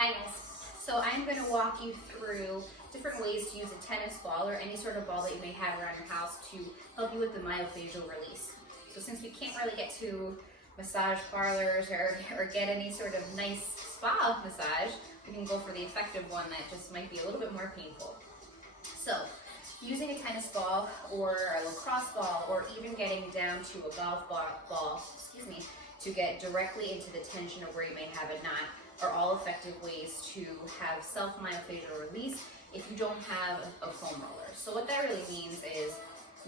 Hi guys. So I'm going to walk you through different ways to use a tennis ball or any sort of ball that you may have around your house to help you with the myofascial release. So since we can't really get to massage parlors or get any sort of nice spa massage, we can go for the effective one that just might be a little bit more painful. So using a tennis ball or a lacrosse ball or even getting down to a golf ball, to get directly into the tension of where you may have a knot are all effective ways to have self-myofascial release if you don't have a foam roller. So what that really means is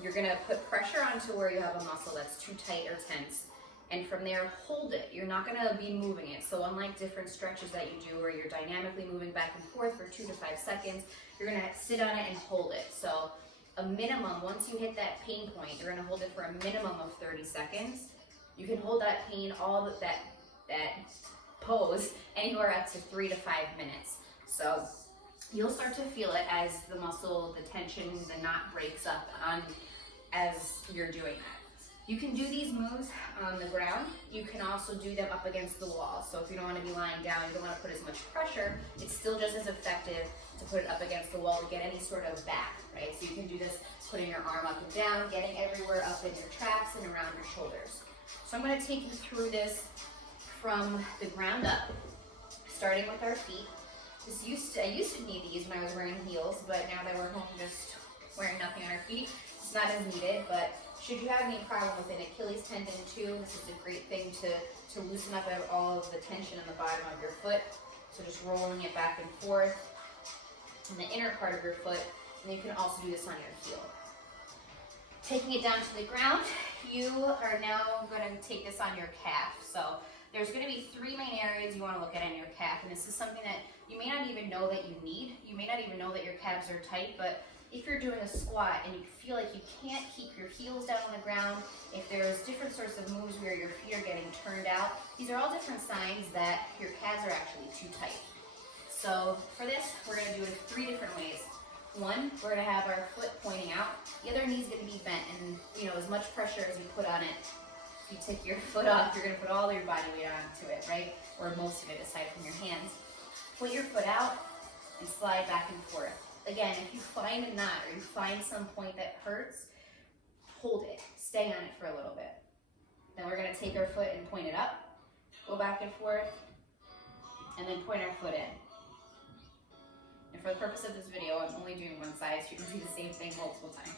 you're going to put pressure onto where you have a muscle that's too tight or tense, and from there hold it. You're not going to be moving it. So unlike different stretches that you do where you're dynamically moving back and forth for 2 to 5 seconds, you're going to sit on it and hold it. So a minimum, once you hit that pain point, you're going to hold it for a minimum of 30 seconds. You can hold that pain, that pose, anywhere up to 3 to 5 minutes. So you'll start to feel it as the muscle, the tension, the knot breaks up as you're doing that. You can do these moves on the ground. You can also do them up against the wall. So if you don't want to be lying down, you don't want to put as much pressure, it's still just as effective to put it up against the wall to get any sort of back, right? So you can do this putting your arm up and down, getting everywhere up in your traps and around your shoulders. So I'm going to take you through this from the ground up, starting with our feet. I used to need these when I was wearing heels, but now that we're home just wearing nothing on our feet, it's not as needed. But should you have any problem with an Achilles tendon too, this is a great thing to loosen up all of the tension in the bottom of your foot. So just rolling it back and forth in the inner part of your foot, and you can also do this on your heel. Taking it down to the ground, you are now going to take this on your calf. So there's going to be 3 main areas you want to look at in your calf, and this is something that you may not even know that you need. You may not even know that your calves are tight, but if you're doing a squat and you feel like you can't keep your heels down on the ground, if there's different sorts of moves where your feet are getting turned out, these are all different signs that your calves are actually too tight. So for this, we're going to do it 3 different ways. One, we're going to have our foot pointing out. The other knee's going to be bent, and as much pressure as you put on it, if you take your foot off, you're going to put all your body weight onto it, right? Or most of it aside from your hands. Put your foot out and slide back and forth. Again, if you find a knot or you find some point that hurts, hold it. Stay on it for a little bit. Then we're going to take our foot and point it up, go back and forth, and then point our foot in. And for the purpose of this video, I'm only doing one side, so you can do the same thing multiple times.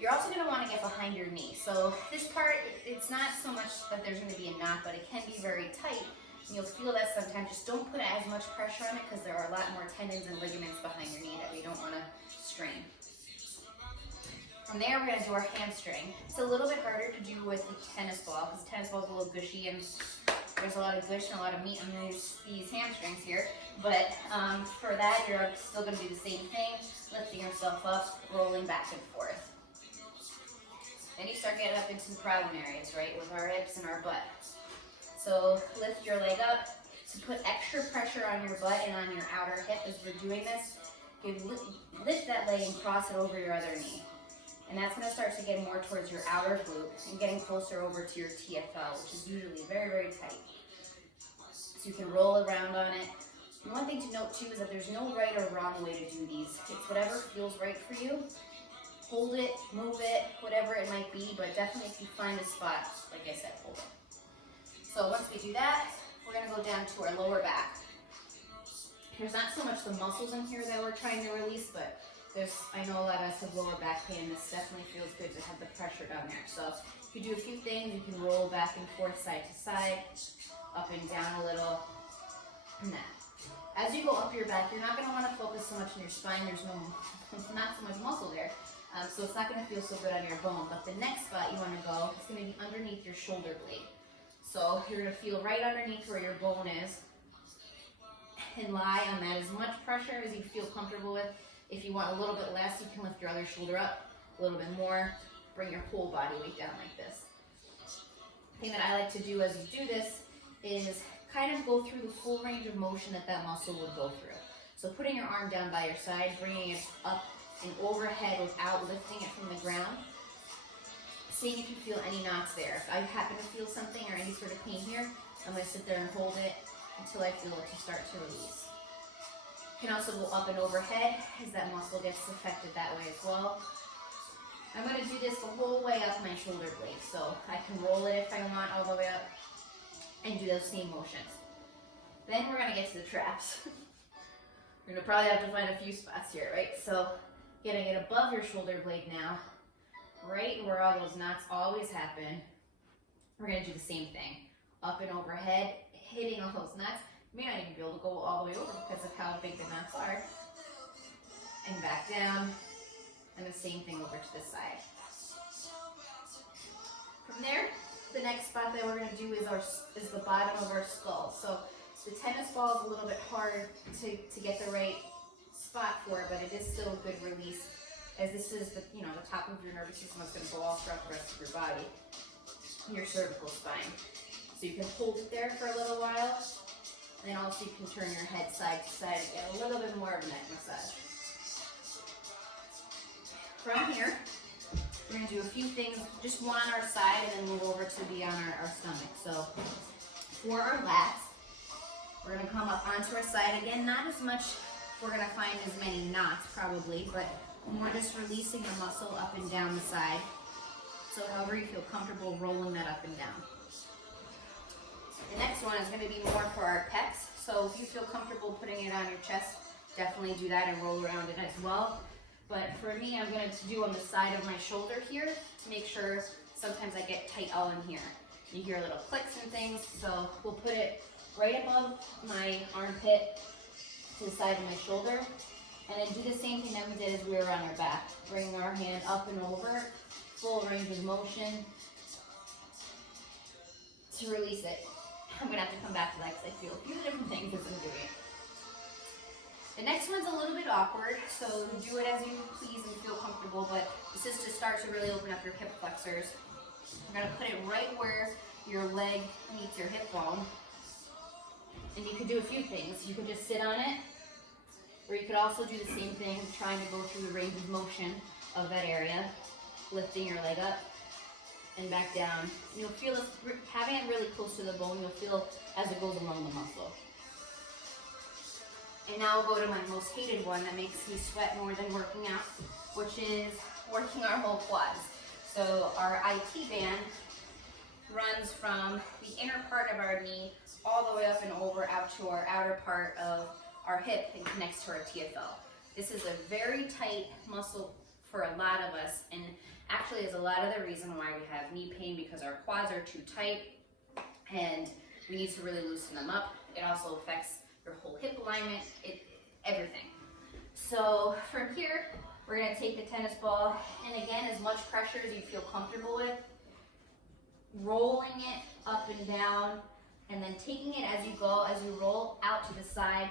You're also going to want to get behind your knee. So this part, it's not so much that there's going to be a knot, but it can be very tight. And you'll feel that sometimes. Just don't put as much pressure on it because there are a lot more tendons and ligaments behind your knee that we don't want to strain. From there, we're going to do our hamstring. It's a little bit harder to do with the tennis ball because the tennis ball is a little gushy and there's a lot of gush and a lot of meat on these hamstrings here. But for that, you're still going to do the same thing, lifting yourself up, rolling back and forth. Then you start getting up into the problem areas, right, with our hips and our butt. So lift your leg up. To put extra pressure on your butt and on your outer hip as we're doing this, lift that leg and cross it over your other knee. And that's going to start to get more towards your outer glute and getting closer over to your TFL, which is usually very, very tight. So you can roll around on it. And one thing to note too is that there's no right or wrong way to do these. It's whatever feels right for you. Hold it, move it, whatever it might be, but definitely if you find a spot, like I said, hold it. So once we do that, we're going to go down to our lower back. There's not so much the muscles in here that we're trying to release, but I know a lot of us have lower back pain, and this definitely feels good to have the pressure down there. So you can do a few things. You can roll back and forth, side to side, up and down a little, and that. As you go up your back, you're not going to want to focus so much on your spine. There's not so much muscle there. So it's not going to feel so good on your bone. But the next spot you want to go is going to be underneath your shoulder blade. So you're going to feel right underneath where your bone is and lie on that as much pressure as you feel comfortable with. If you want a little bit less, you can lift your other shoulder up a little bit more. Bring your whole body weight down like this. The thing that I like to do as you do this is kind of go through the full range of motion that muscle would go through. So putting your arm down by your side, bringing it up and overhead without lifting it from the ground. Seeing if you feel any knots there. If I happen to feel something or any sort of pain here, I'm going to sit there and hold it until I feel it to start to release. You can also go up and overhead as that muscle gets affected that way as well. I'm going to do this the whole way up my shoulder blade, so I can roll it if I want all the way up and do those same motions. Then we're going to get to the traps. We're going to probably have to find a few spots here, right? So getting it above your shoulder blade now, right where all those knots always happen. We're going to do the same thing. Up and overhead, hitting all those knots. You may not even be able to go all the way over because of how big the knots are. And back down. And the same thing over to this side. From there, the next spot that we're going to do is the bottom of our skull. So the tennis ball is a little bit hard to get the right spot for it, but it is still a good release, as this is the top of your nervous system is going to go all throughout the rest of your body, your cervical spine. So you can hold it there for a little while, and then also you can turn your head side to side and get a little bit more of a neck massage. From here, we're going to do a few things, just one on our side and then move over to be on our stomach. So for our lats, we're going to come up onto our side. Again, not as much, we're going to find as many knots probably, but more just releasing the muscle up and down the side. So however you feel comfortable rolling that up and down. The next one is going to be more for our pecs. So if you feel comfortable putting it on your chest, definitely do that and roll around it as well. But for me, I'm going to do on the side of my shoulder here to make sure sometimes I get tight all in here. You hear little clicks and things, so we'll put it right above my armpit to the side of my shoulder. And then do the same thing that we did as we were on our back. Bring our hand up and over, full range of motion to release it. I'm going to have to come back to that because I feel a few different things as I'm doing it. The next one's a little bit awkward, so do it as you please and feel comfortable, but this is to start to really open up your hip flexors. I'm going to put it right where your leg meets your hip bone. And you could do a few things. You could just sit on it, or you could also do the same thing, trying to go through the range of motion of that area, lifting your leg up and back down. You'll feel this, having it really close to the bone, you'll feel as it goes along the muscle. And now we'll go to my most hated one that makes me sweat more than working out, which is working our whole quads. So our IT band runs from the inner part of our knee all the way up and over out to our outer part of our hip and connects to our TFL. This is a very tight muscle for a lot of us, and actually is a lot of the reason why we have knee pain, because our quads are too tight and we need to really loosen them up. It also affects your whole hip alignment, everything. So from here, we're going to take the tennis ball, and again, as much pressure as you feel comfortable with, rolling it up and down, and then taking it as you go, as you roll out to the side,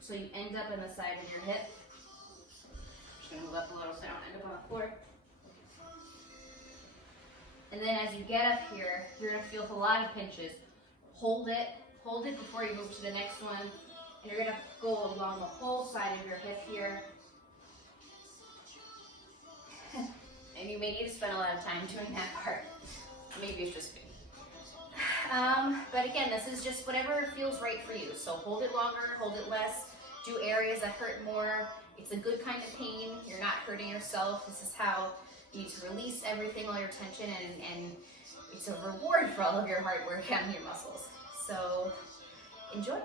so you end up on the side of your hip. Just going to move up a little so I don't end up on the floor. And then as you get up here, you're going to feel a lot of pinches. Hold it before you move to the next one. And you're going to go along the whole side of your hip here. And you may need to spend a lot of time doing that part. Maybe it's just me. But again, this is just whatever feels right for you. So hold it longer, hold it less. Do areas that hurt more. It's a good kind of pain. You're not hurting yourself. This is how you need to release everything, all your tension, and it's a reward for all of your hard work on your muscles. So enjoy.